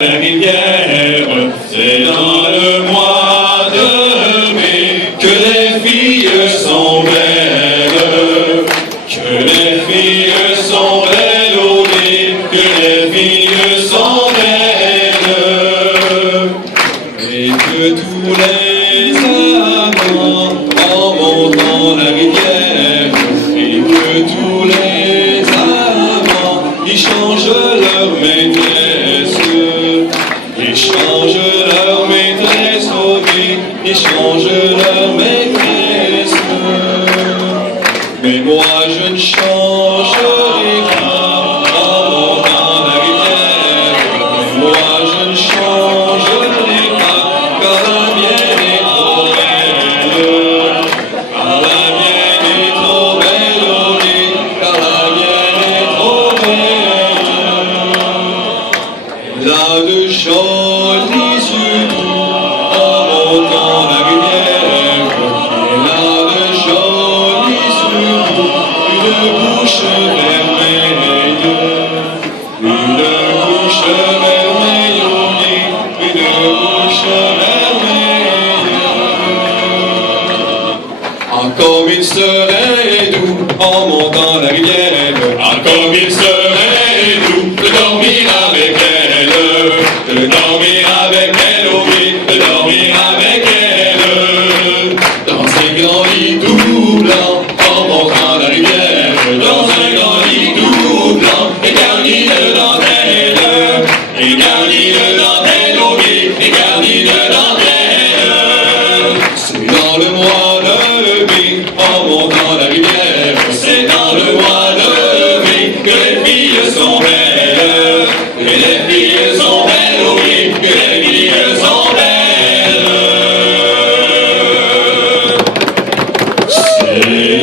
La rivière, c'est dans le mois de mai que les filles sont belles, que les filles sont belles au nez, que les filles sont belles, et que tous les amants en montant la rivière, et que tous les amants ils changent leur maîtresse. Ils changent leur maîtresse au lit, ils changent leur maîtresse. Mais moi je ne changerai pas en montant la rivière. Mais moi je ne changerai pas car la mienne est trop belle. Car la mienne est trop belle au lit, car la mienne est trop belle. Elle a de jolis yeux en montant la rivière. Elle a de jolis yeux, une bouche vermeille, une bouche vermeille au nez, une bouche vermeille. Ah, comme il serait doux en montant la rivière. Ah, comme il serait doux de dormir avec elle. De dormir avec elle au lit, de dormir avec elle. Dans un grand lit tout blanc, en montant la rivière. Dans un grand lit tout blanc, et garni de dentelle. Et garni de dentelle au lit, et garni de dentelle. C'est dans le mois de mai, en montant la rivière. C'est dans le mois de mai que les filles sont belles. Et les filles sont belles, oui, que les filles sont belles. C'est